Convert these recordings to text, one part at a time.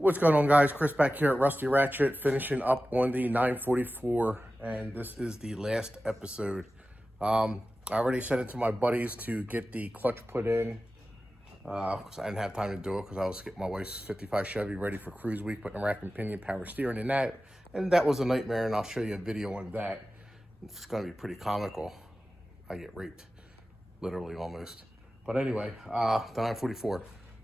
What's going on, guys? Chris back here at Rusty Ratchet, finishing up on the 944, and this is the last episode. I already sent it to my buddies to get the clutch put in, because I didn't have time to do it because I was getting my wife's 55 Chevy ready for cruise week, putting a rack and pinion, power steering in that, and that was a nightmare, and I'll show you a video on that. It's going to be pretty comical. I get raped, literally almost. But anyway, the 944.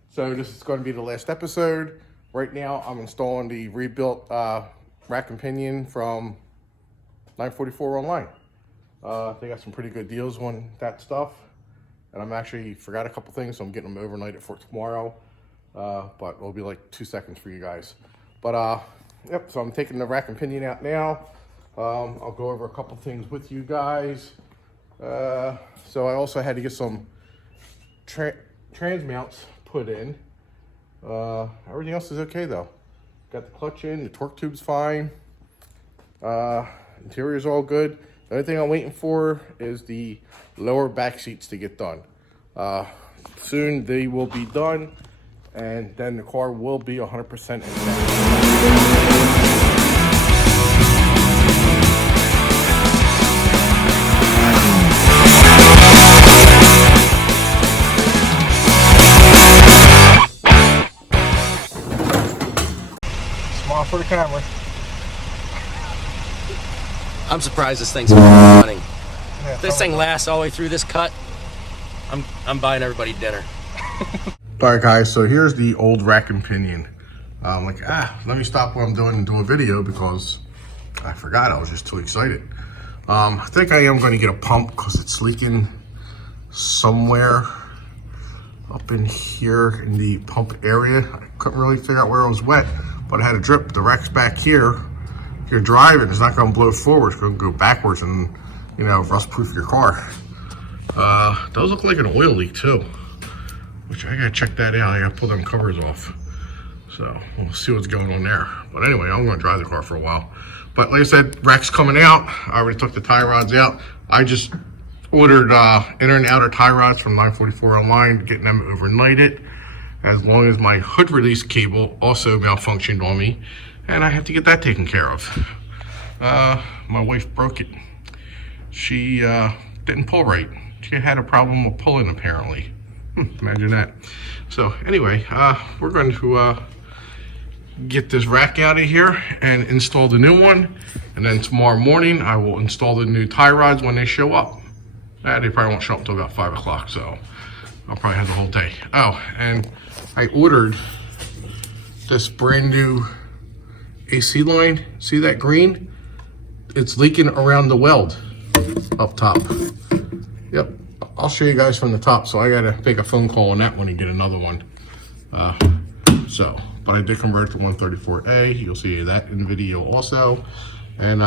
So this is going to be the last episode. Right now, I'm installing the rebuilt rack and pinion from 944 online. They got some pretty good deals on that stuff. And I'm actually forgot a couple things, so I'm getting them overnighted for tomorrow. But it'll be like 2 seconds for you guys. But yep, so I'm taking the rack and pinion out now. I'll go over a couple things with you guys. So I also had to get some trans mounts put in. Everything else is okay though. Got the clutch in, the torque tube's fine. Interior's all good. The only thing I'm waiting for is the lower back seats to get done. Soon they will be done, and then the car will be 100% intact. For the camera. I'm surprised this thing's running. If this thing lasts all the way through this cut, I'm buying everybody dinner. All right, guys, so here's the old rack and pinion. I'm like, let me stop what I'm doing and do a video because I forgot. I was just too excited. I think I am going to get a pump because it's leaking somewhere up in here in the pump area. I couldn't really figure out where it was wet, but I had a drip. The rack's back here. If you're driving, it's not going to blow forward. It's going to go backwards and, you know, rust-proof your car. Those look like an oil leak too, which I got to check that out. I got to pull them covers off. So we'll see what's going on there. But anyway, I'm going to drive the car for a while. But like I said, rack's coming out. I already took the tie rods out. I just ordered inner and outer tie rods from 944 online, getting them overnighted. As long as my hood release cable also malfunctioned on me, and I have to get that taken care of. My wife broke it. She didn't pull right. She had a problem with pulling, apparently. Imagine that. So anyway, we're going to get this rack out of here and install the new one. And then tomorrow morning, I will install the new tie rods when they show up. They probably won't show up until about 5 o'clock, so I'll probably have the whole day. Oh, and I ordered this brand new AC line. See that green? It's leaking around the weld up top. Yep, I'll show you guys from the top. So I gotta make a phone call on that one and get another one. But I did convert to 134A. You'll see that in the video also. And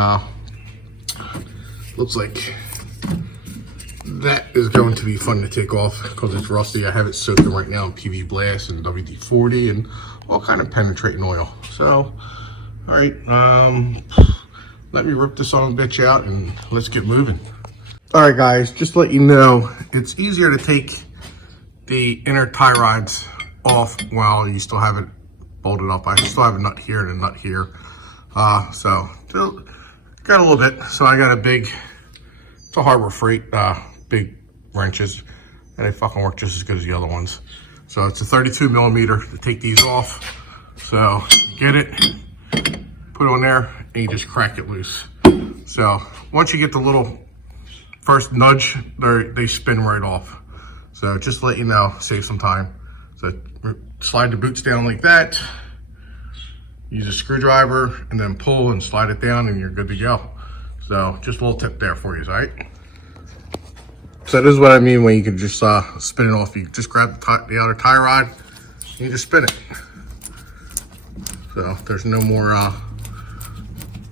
looks like that is going to be fun to take off because it's rusty. I have it soaking right now in PV Blast and WD-40 and all kind of penetrating oil. So, all right, let me rip this on bitch out and let's get moving. All right, guys, just to let you know, it's easier to take the inner tie rods off while you still have it bolted up. I still have a nut here and a nut here. So, got a little bit. So I got a big, it's a Harbor Freight, big wrenches, and they fucking work just as good as the other ones. So it's a 32 millimeter to take these off. So get it, put it on there, and you just crack it loose. So once you get the little first nudge, they spin right off. So just to let you know, save some time. So slide the boots down like that, use a screwdriver, and then pull and slide it down, and you're good to go. So just a little tip there for you, all right? So this is what I mean when you can just spin it off. You just grab the outer tie rod and you just spin it. So there's no more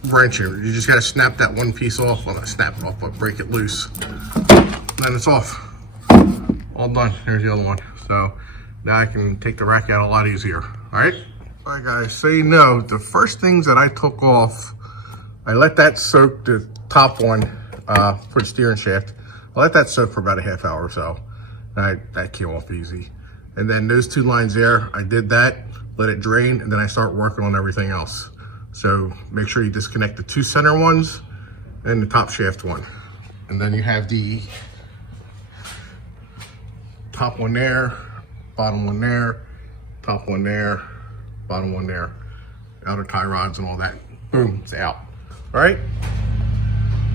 wrenching. You just gotta snap that one piece off. Well, not snap it off, but break it loose. Then it's off. All done. Here's the other one. So now I can take the rack out a lot easier. All right? All right, guys, so you know, the first things that I took off, I let that soak, the top one for the steering shaft. I let that soak for about a half hour or so. That came off easy. And then those two lines there, I did that, let it drain, and then I start working on everything else. So make sure you disconnect the 2 center ones and the top shaft one. And then you have the top one there, bottom one there, top one there, bottom one there, outer tie rods and all that. Boom, it's out. All right.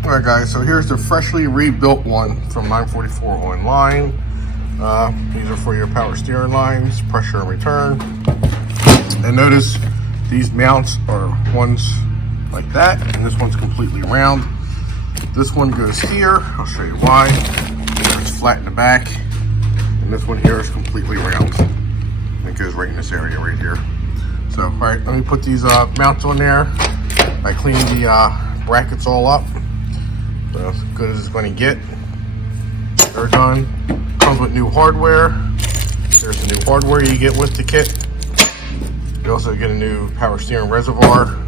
All right, guys, so here's the freshly rebuilt one from 944 online. These are for your power steering lines, pressure and return. And notice these mounts are ones like that, and this one's completely round. This one goes here, I'll show you why. It's flat in the back, and this one here is completely round. It goes right in this area right here. So, all right, let me put these mounts on there. I cleaned the brackets all up. So as good as it's going to get. They're done. Comes with new hardware. There's the new hardware you get with the kit. You also get a new power steering reservoir.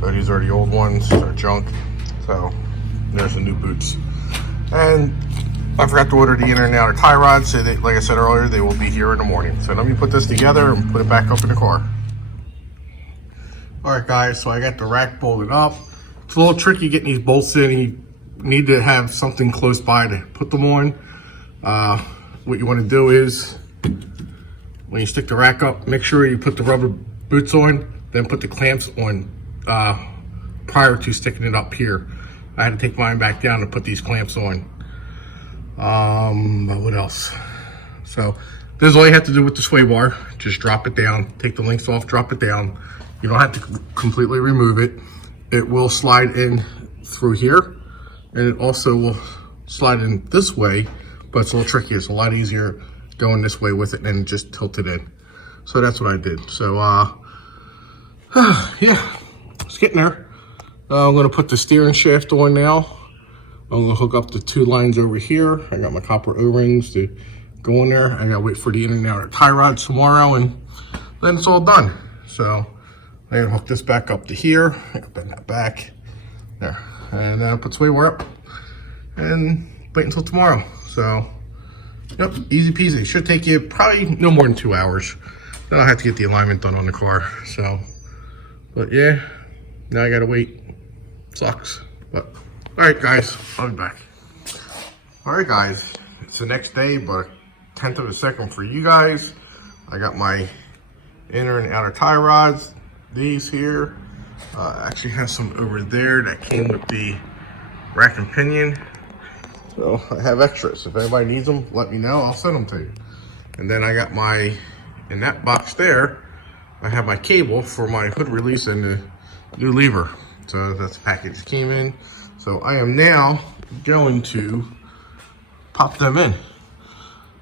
So these are the old ones. They're junk. So there's the new boots. And I forgot to order the inner and outer tie rods. So they, like I said earlier, they will be here in the morning. So let me put this together and put it back up in the car. All right, guys. So I got the rack bolted up. It's a little tricky getting these bolts in. You need to have something close by to put them on. What you want to do is, when you stick the rack up, make sure you put the rubber boots on, then put the clamps on prior to sticking it up here. I had to take mine back down to put these clamps on. What else? So this is all you have to do with the sway bar. Just drop it down, take the links off, drop it down. You don't have to completely remove it. It will slide in through here, and it also will slide in this way, but it's a little tricky. It's a lot easier going this way with it and just tilt it in. So that's what I did. So yeah, it's getting there. I'm gonna put the steering shaft on now. I'm gonna hook up the 2 lines over here. I got my copper O-rings to go in there. I gotta wait for the in and outer tie rods tomorrow, and then it's all done. So I'm gonna hook this back up to here. I can bend that back there, and then I'll put sway bar up and wait until tomorrow. So, yep, easy peasy. It should take you probably no more than 2 hours. Then I'll have to get the alignment done on the car. So, but yeah, now I gotta wait. Sucks, but all right, guys, I'll be back. All right, guys, it's the next day, but 1/10 of a second for you guys. I got my inner and outer tie rods. These here, actually have some over there that came with the rack and pinion. So I have extras. If anybody needs them, let me know. I'll send them to you. And then I got my, in that box there, I have my cable for my hood release and the new lever. So that's the package that came in. So I am now going to pop them in.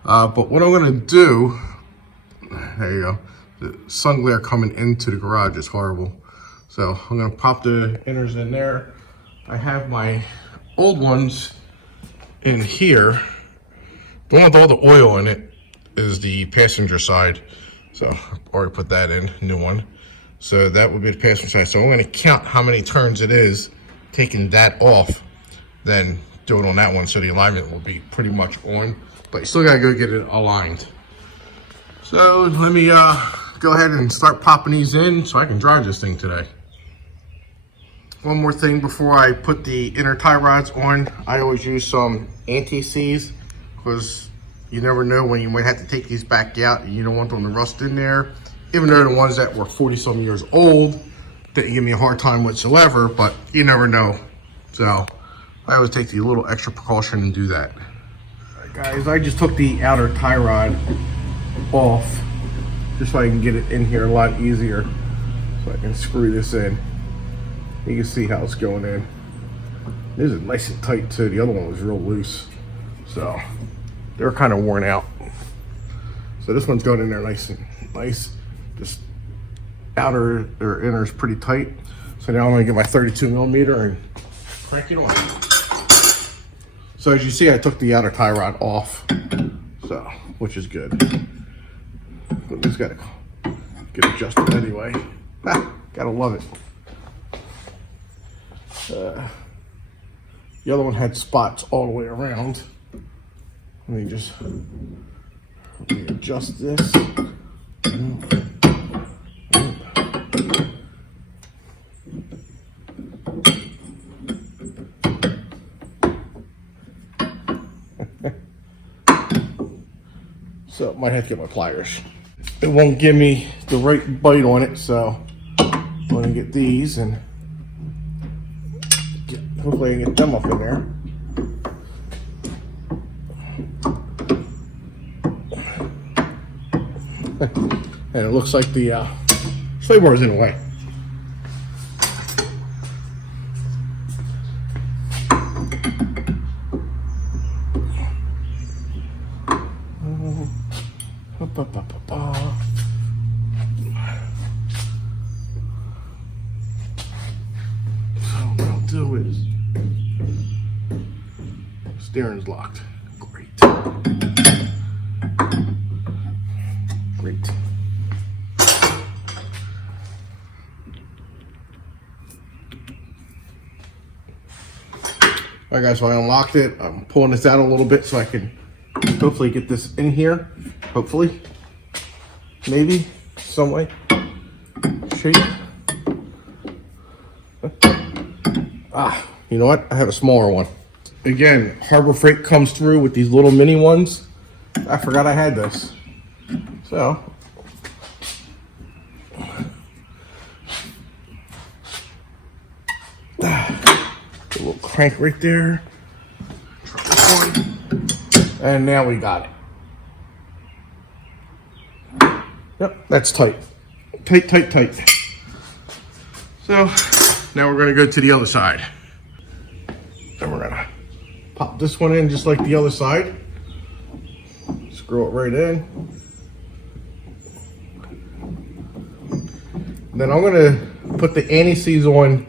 But what I'm gonna do, there you go. The sun glare coming into the garage is horrible. So I'm gonna pop the inners in there. I have my old ones in here. The one with all the oil in it is the passenger side. So I've already put that in, new one. So that would be the passenger side. So I'm gonna count how many turns it is, taking that off, then do it on that one. So the alignment will be pretty much on, but you still gotta go get it aligned. So let me go ahead and start popping these in so I can drive this thing today. One more thing before I put the inner tie rods on, I always use some anti-seize because you never know when you might have to take these back out and you don't want them to rust in there. Even though the ones that were 40-some years old didn't give me a hard time whatsoever, but you never know. So I always take the little extra precaution and do that. All right, guys, I just took the outer tie rod off just so I can get it in here a lot easier. So I can screw this in. You can see how it's going in. This is nice and tight too. The other one was real loose. So they're kind of worn out. So this one's going in there nice and nice. Just outer or inner is pretty tight. So now I'm gonna get my 32mm and crank it on. So as you see, I took the outer tie rod off. So, which is good. But just gotta get adjusted anyway. Gotta love it. The other one had spots all the way around. Let me adjust this. So I might have to get my pliers. It won't give me the right bite on it, so I'm gonna get these and hopefully I can get them up in there. And it looks like the sway bar is in the way. What I'll do is steering's locked. Great. Great. Alright guys, so I unlocked it. I'm pulling this out a little bit so I can hopefully get this in here. Hopefully. Maybe. Some way. Shape. You know what? I have a smaller one. Again, Harbor Freight comes through with these little mini ones. I forgot I had this. So. A little crank right there. Try this one. And now we got it. Yep, that's tight. Tight, tight, tight. So, now we're gonna go to the other side. And we're gonna pop this one in just like the other side. Screw it right in. Then I'm gonna put the anti-seize on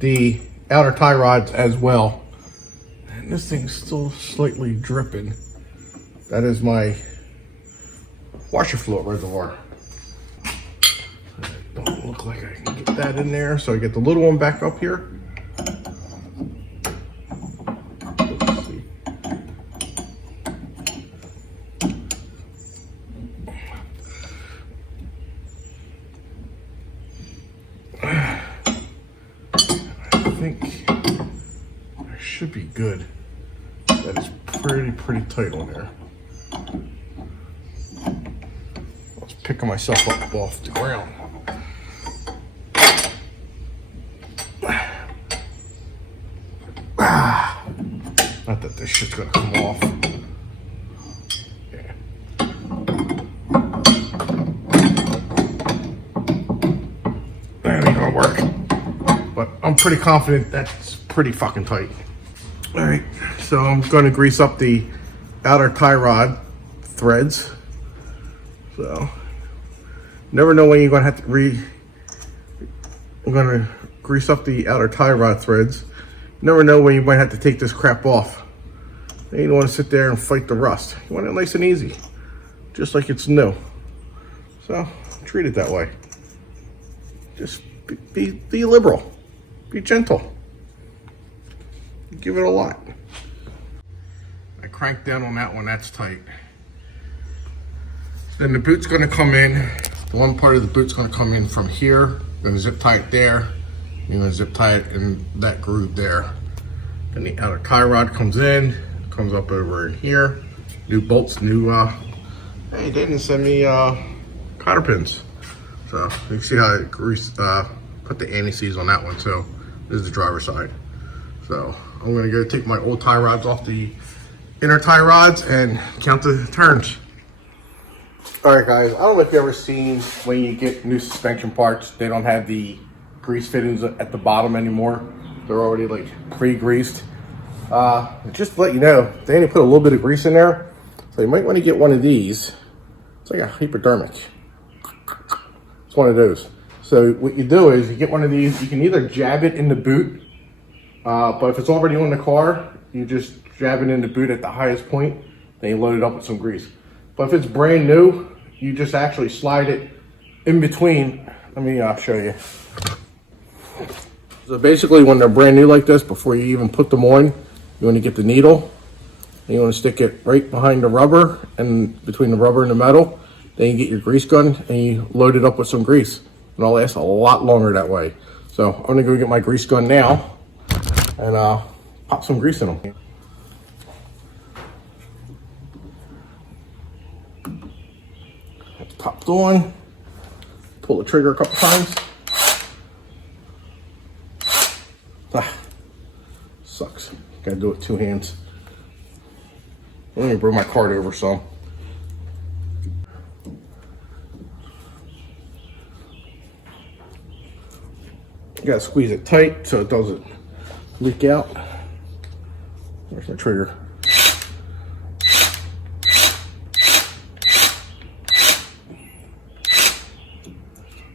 the outer tie rods as well. And this thing's still slightly dripping. That is my washer fluid reservoir. Don't look like I can get that in there, so I get the little one back up here. Let's see. I think I should be good. That is pretty tight on there. I was picking myself up off the ground. Not that this shit's gonna come off. Yeah. That ain't gonna work. But I'm pretty confident that's pretty fucking tight. All right, so I'm gonna grease up the outer tie rod threads. So, never know when you're gonna have to I'm gonna grease up the outer tie rod threads. Never know when you might have to take this crap off. You don't want to sit there and fight the rust. You want it nice and easy, just like it's new. So treat it that way. Just be liberal, be gentle. Give it a lot. I cranked down on that one. That's tight. Then the boot's going to come in. The one part of the boot's going to come in from here. I'm going to zip tie it there. You're going to zip tie it in that groove there. Then the outer tie rod comes in, comes up over in here. New bolts, new, hey, they didn't send me cotter pins. So you can see how I put the anti-seize on that one. So this is the driver's side. So I'm going to go take my old tie rods off the inner tie rods and count the turns. All right, guys, I don't know if you've ever seen when you get new suspension parts, they don't have the grease fittings at the bottom anymore. They're already like pre-greased. Just to let you know, they only put a little bit of grease in there. So you might want to get one of these. It's like a hypodermic. It's one of those. So what you do is you get one of these, you can either jab it in the boot, but if it's already on the car, you just jab it in the boot at the highest point, then you load it up with some grease. But if it's brand new, you just actually slide it in between. Let me show you. So basically when they're brand new like this, before you even put them on, you want to get the needle, and you want to stick it right behind the rubber and between the rubber and the metal. Then you get your grease gun and you load it up with some grease. And it'll last a lot longer that way. So I'm gonna go get my grease gun now and pop some grease in them. on. Pull the trigger a couple times. Sucks. Gotta do it with 2 hands. Let me bring my cart over some. You gotta squeeze it tight so it doesn't leak out. There's my trigger.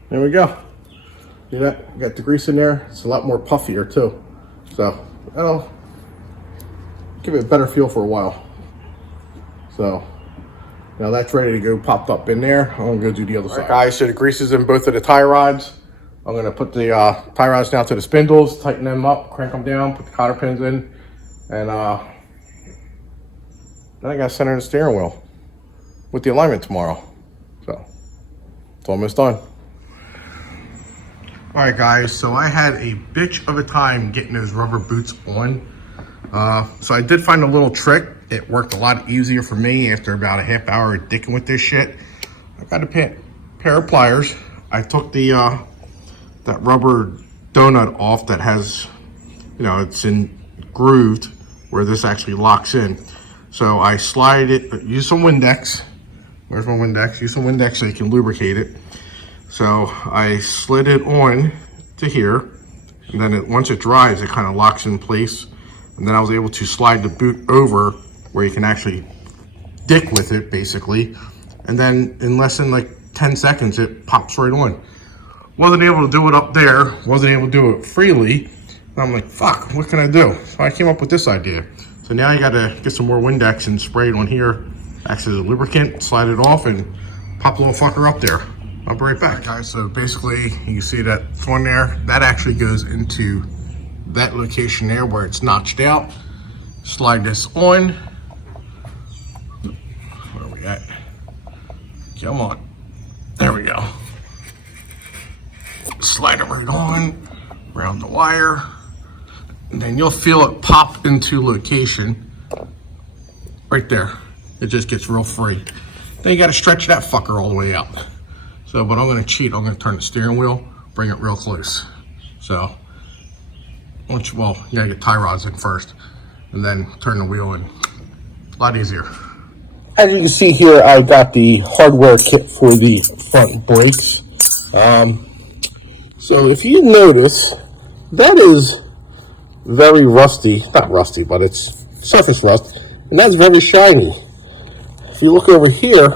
There we go. See that? You got the grease in there. It's a lot more puffier too. So that'll give it a better feel for a while. So now that's ready to go, popped up in there. I'm gonna go do the other side. Guys, so the grease is in both of the tie rods. I'm gonna put the tie rods down to the spindles, tighten them up, crank them down, put the cotter pins in, and then I gotta center the steering wheel with the alignment tomorrow. So it's almost done. All right, guys, so I had a bitch of a time getting those rubber boots on. So I did find a little trick. It worked a lot easier for me after about a half hour of dicking with this shit. I got a pair of pliers. I took the that rubber donut off that has, you know, it's in grooved where this actually locks in. So I slide it, use some Windex. Where's my Windex? Use some Windex so you can lubricate it. So I slid it on to here, and then once it dries, it kind of locks in place. And then I was able to slide the boot over where you can actually dick with it, basically. And then in less than like 10 seconds, it pops right on. Wasn't able to do it up there, wasn't able to do it freely. And I'm like, fuck, what can I do? So I came up with this idea. So now you gotta get some more Windex and spray it on here, acts as a lubricant, slide it off, and pop the little fucker up there. I'll be right back. Guys, so basically you can see that one there, that actually goes into that location there where it's notched out. Slide this on. Where are we at? Come on. There we go. Slide it right on, around the wire, and then you'll feel it pop into location right there. It just gets real free. Then you got to stretch that fucker all the way out. So, but I'm going to cheat. I'm going to turn the steering wheel, bring it real close. So, once you, well, you got to get tie rods in first, and then turn the wheel in. A lot easier. As you can see here, I got the hardware kit for the front brakes. So if you notice, that is very rusty. Not rusty, but it's surface rust, and that's very shiny. If you look over here,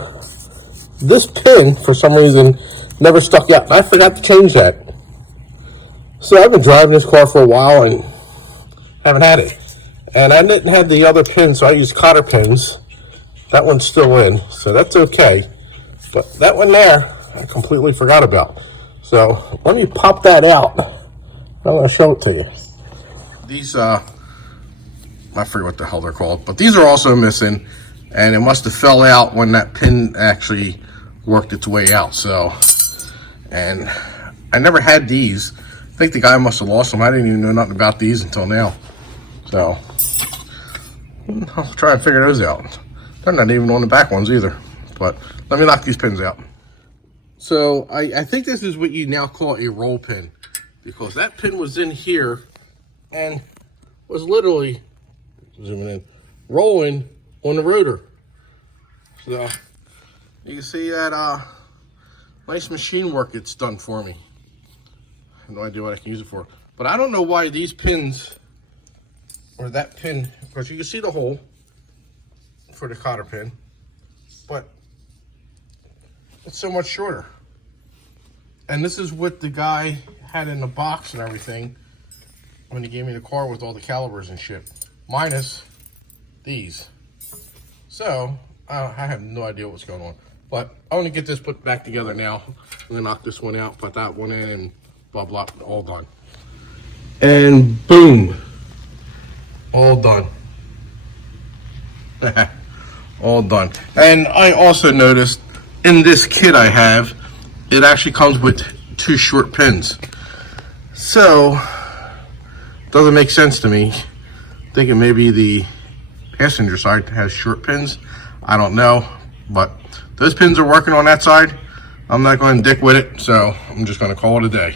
this pin, for some reason, never stuck out, and I forgot to change that. So I've been driving this car for a while and haven't had it. And I didn't have the other pin, so I used cotter pins. That one's still in, so that's okay. But that one there, I completely forgot about. So let me pop that out. I'm going to show it to you. These, I forget what the hell they're called, but these are also missing, and it must have fell out when that pin actually worked its way out. So, and I never had these. I think the guy must have lost them. I didn't even know nothing about these until now. So I'll try and figure those out. They're not even on the back ones either. But let me knock these pins out. So I think this is what you now call a roll pin, because that pin was in here and was literally, zooming in, rolling on the rotor. So you can see that nice machine work it's done for me. I have no idea what I can use it for. But I don't know why these pins, or that pin, because you can see the hole for the cotter pin, but it's so much shorter. And this is what the guy had in the box and everything when he gave me the car with all the calibers and shit, minus these. So I have no idea what's going on, but I want to get this put back together now. I'm gonna knock this one out, put that one in, and blah blah, all done. And boom, all done. All done. And I also noticed in this kit I have, it actually comes with 2 short pins. So, doesn't make sense to me. Thinking maybe the passenger side has short pins. I don't know, but those pins are working on that side. I'm not going to dick with it, so I'm just going to call it a day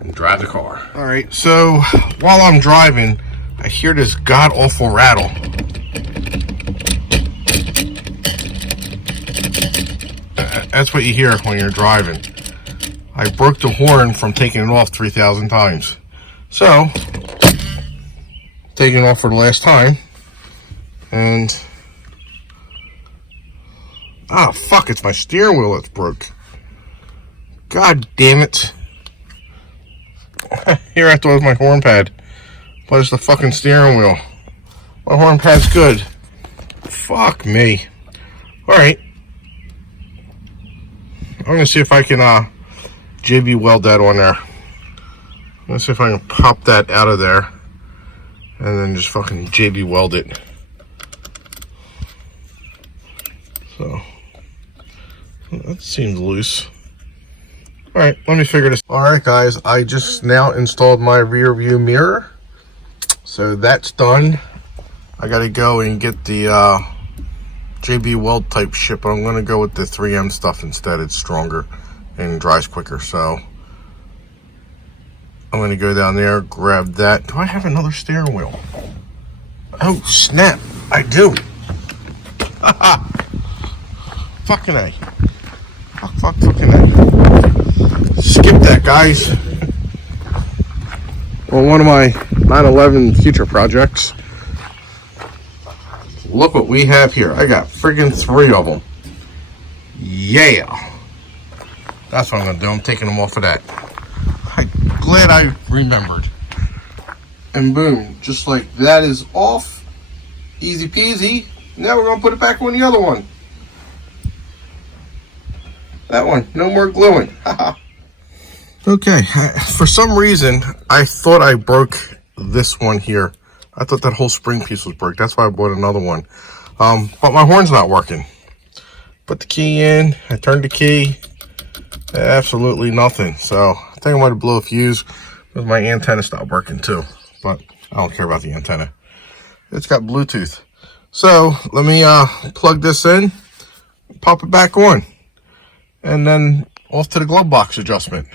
and drive the car. All right, so while I'm driving, I hear this god-awful rattle. That's what you hear when you're driving. I broke the horn from taking it off 3,000 times. So, taking it off for the last time. And, ah, fuck, it's my steering wheel that's broke. God damn it. Here I thought it was my horn pad, but it's the fucking steering wheel. My horn pad's good. Fuck me. Alright. I'm gonna see if I can JB weld that on there. Let's see if I can pop that out of there and then just fucking JB weld it. So that seems loose. All right, let me figure this. All right, guys, I just now installed my rear view mirror, so that's done. I gotta go and get the JB weld type shit, but I'm gonna go with the 3M stuff instead. It's stronger and dries quicker, so I'm gonna go down there, grab that. Do I have another steering wheel? Oh snap, I do. Fucking A. Fucking A. Skip that, guys. Well, one of my 911 future projects. Look what we have here. I got friggin' 3 of them. Yeah. That's what I'm gonna do. I'm taking them off of that. I'm glad I remembered. And boom, just like that is off. Easy peasy. Now we're gonna put it back on the other one. That one, no more gluing. Okay, for some reason, I thought I broke this one here. I thought that whole spring piece was broke. That's why I bought another one. But my horn's not working. Put the key in, I turned the key. Absolutely nothing. So I think I might have blew a fuse because my antenna stopped working too. But I don't care about the antenna. It's got Bluetooth. So let me plug this in, pop it back on, and then off to the glove box adjustment.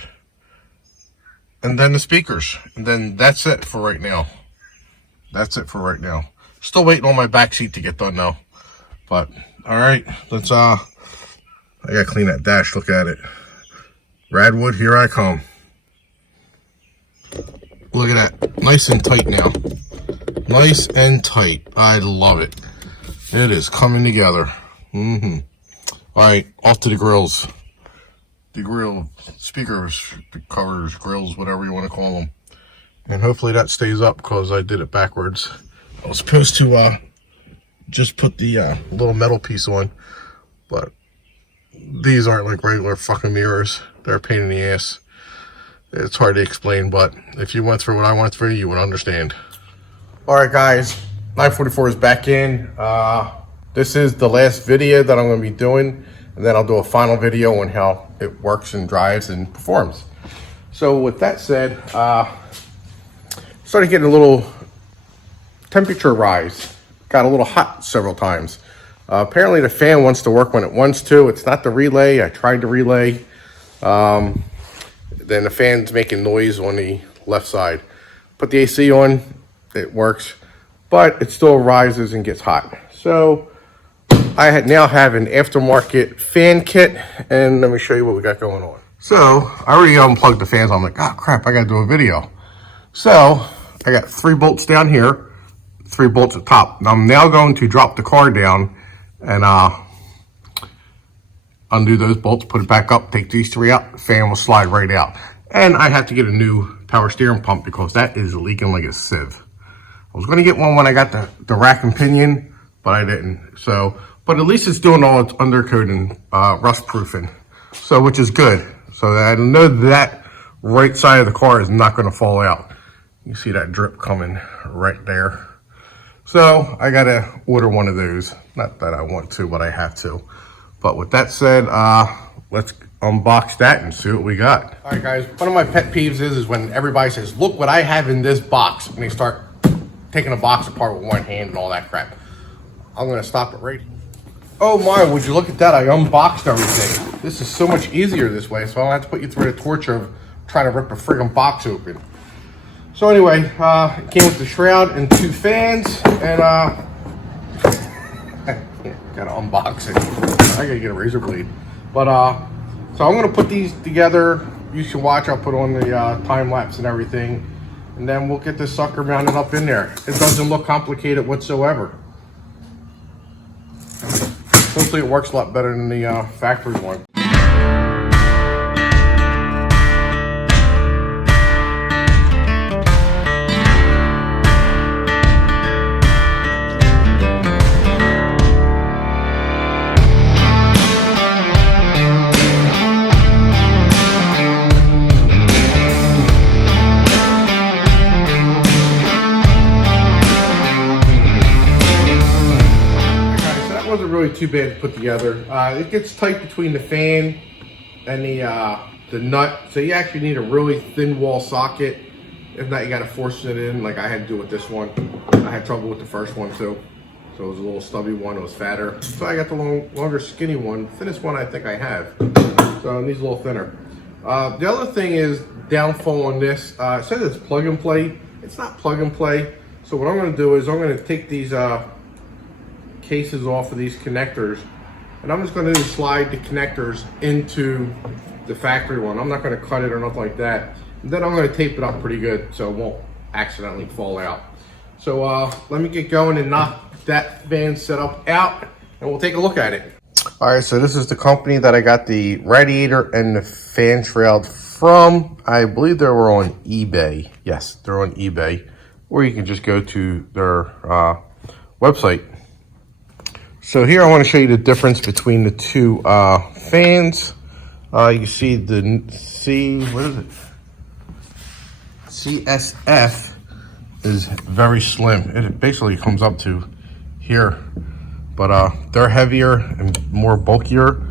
And then the speakers. And then that's it for right now. That's it for right now. Still waiting on my back seat to get done though. But all right, let's I gotta clean that dash. Look at it. Radwood, here I come. Look at that. Nice and tight now. Nice and tight. I love it. It is coming together. All right, off to the grills. The grill, speakers, the covers, grills, whatever you want to call them. And hopefully that stays up because I did it backwards. I was supposed to just put the little metal piece on, but these aren't like regular fucking mirrors. They're a pain in the ass. It's hard to explain, but if you went through what I went through, you would understand. All right, guys, 944 is back in. This is the last video that I'm going to be doing, and then I'll do a final video on how it works and drives and performs. So with that said, started getting a little temperature rise. Got a little hot several times. Apparently the fan wants to work when it wants to. It's not the relay. I tried the relay. Then the fan's making noise on the left side. Put the AC on, it works, but it still rises and gets hot. So I now have an aftermarket fan kit, and let me show you what we got going on. So I already unplugged the fans. I'm like, oh crap, I gotta do a video. So I got 3 bolts down here, 3 bolts at top. Now I'm now going to drop the car down and undo those bolts, put it back up, take these 3 out, the fan will slide right out. And I have to get a new power steering pump because that is leaking like a sieve. I was gonna get one when I got the rack and pinion, but I didn't. So, but at least it's doing all its undercoating, rust proofing. So, which is good. So I know that right side of the car is not gonna fall out. You see that drip coming right there. So I gotta order one of those. Not that I want to, but I have to. But with that said, let's unbox that and see what we got. All right, guys, one of my pet peeves is when everybody says, look what I have in this box, and they start taking a box apart with one hand and all that crap. I'm gonna stop it right here. Oh my, would you look at that? I unboxed everything. This is so much easier this way, so I don't have to put you through the torture of trying to rip a friggin' box open. So anyway, it came with the shroud and 2 fans, and gotta unbox it. I gotta get a razor blade. But so I'm gonna put these together. You should watch. I'll put on the time lapse and everything, and then we'll get this sucker mounted up in there. It doesn't look complicated whatsoever. Hopefully it works a lot better than the factory one. Wasn't really too bad to put together. It gets tight between the fan and the nut, so you actually need a really thin wall socket. If not, you got to force it in like I had to do with this one. I had trouble with the first one too, so it was a little stubby one. It was fatter, so I got the longer skinny one. Thinnest one I think I have, so it needs a little thinner. The other thing is downfall on this. It says it's plug and play. It's not plug and play. So what I'm going to do is I'm going to take these cases off of these connectors, and I'm just going to slide the connectors into the factory one. I'm not going to cut it or nothing like that. And then I'm going to tape it up pretty good so it won't accidentally fall out. So let me get going and knock that fan setup out, and we'll take a look at it. All right, so this is the company that I got the radiator and the fan shroud from. I believe they were on eBay. Yes, they're on eBay, or you can just go to their website. So here I want to show you the difference between the 2 fans. You can see the CSF is very slim. It basically comes up to here, but they're heavier and more bulkier,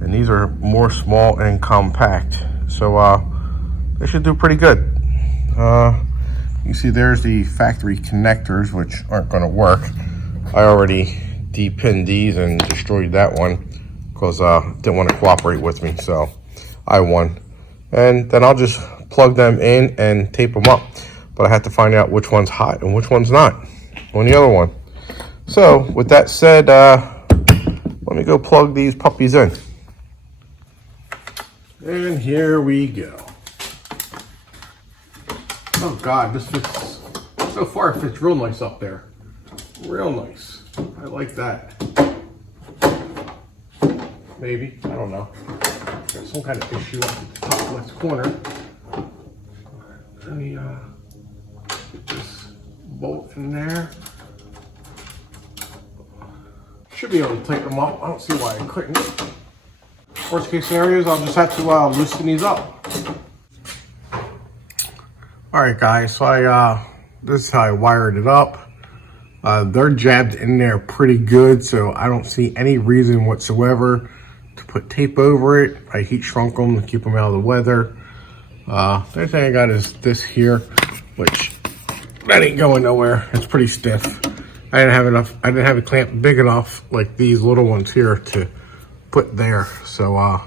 and these are more small and compact. So they should do pretty good. You see there's the factory connectors, which aren't going to work. I already de-pinned these and destroyed that one because didn't want to cooperate with me, so I won. And then I'll just plug them in and tape them up, but I have to find out which one's hot and which one's not on the other one. So with that said, let me go plug these puppies in, and here we go. Oh god, this fits so far. It fits real nice up there, real nice. I like that. Maybe, I don't know. Got some kind of issue up at the top left corner. Let me get this bolt in there. Should be able to tighten them up. I don't see why I couldn't. Worst case scenarios, I'll just have to loosen these up. All right, guys. So this is how I wired it up. They're jabbed in there pretty good, so I don't see any reason whatsoever to put tape over it. I heat shrunk them to keep them out of the weather. The only thing I got is this here, which that ain't going nowhere. It's pretty stiff. I didn't have a clamp big enough like these little ones here to put there. So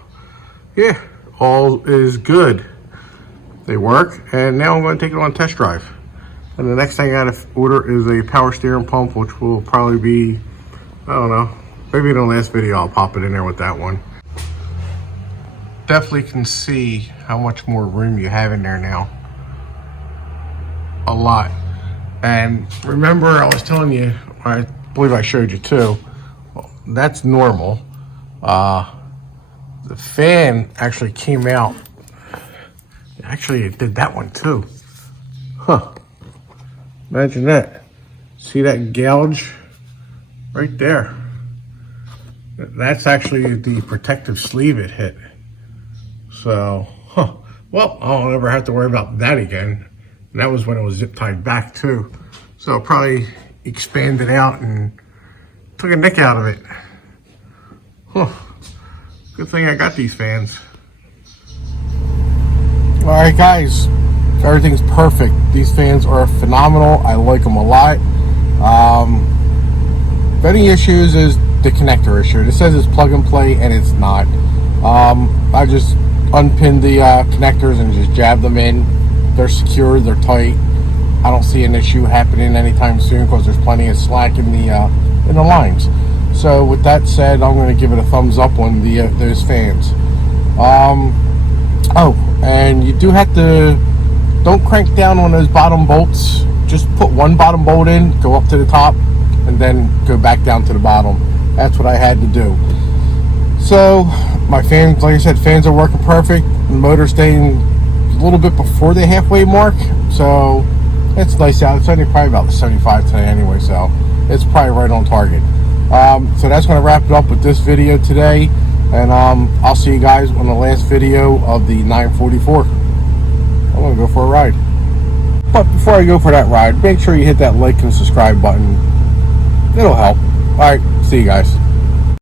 yeah, all is good. They work, and now I'm going to take it on a test drive. And the next thing I gotta order is a power steering pump, which will probably be, I don't know, maybe in the last video I'll pop it in there with that one. Definitely can see how much more room you have in there now. A lot. And remember, I was telling you, I believe I showed you too, well, that's normal. The fan actually came out. Actually, it did that one too. Huh. Imagine that. See that gouge right there? That's actually the protective sleeve it hit. So, well, I'll never have to worry about that again. And that was when it was zip tied back too. So probably expanded out and took a nick out of it. Good thing I got these fans. All right, guys. Everything's perfect. These fans are phenomenal. I like them a lot. The only issues is the connector issue. It says it's plug and play, and it's not. I just unpinned the connectors and just jabbed them in. They're secure, they're tight. I don't see an issue happening anytime soon because there's plenty of slack in the lines. So with that said, I'm going to give it a thumbs up on those fans. Oh, and you do have to, don't crank down on those bottom bolts. Just put one bottom bolt in, go up to the top, and then go back down to the bottom. That's what I had to do. So my fans, like I said, fans are working perfect. The motor's staying a little bit before the halfway mark, so it's nice out. It's only probably about 75 today anyway, so it's probably right on target. So that's going to wrap it up with this video today, and I'll see you guys on the last video of the 944. I'm going to go for a ride. But before I go for that ride, make sure you hit that like and subscribe button. It'll help. Alright, see you guys.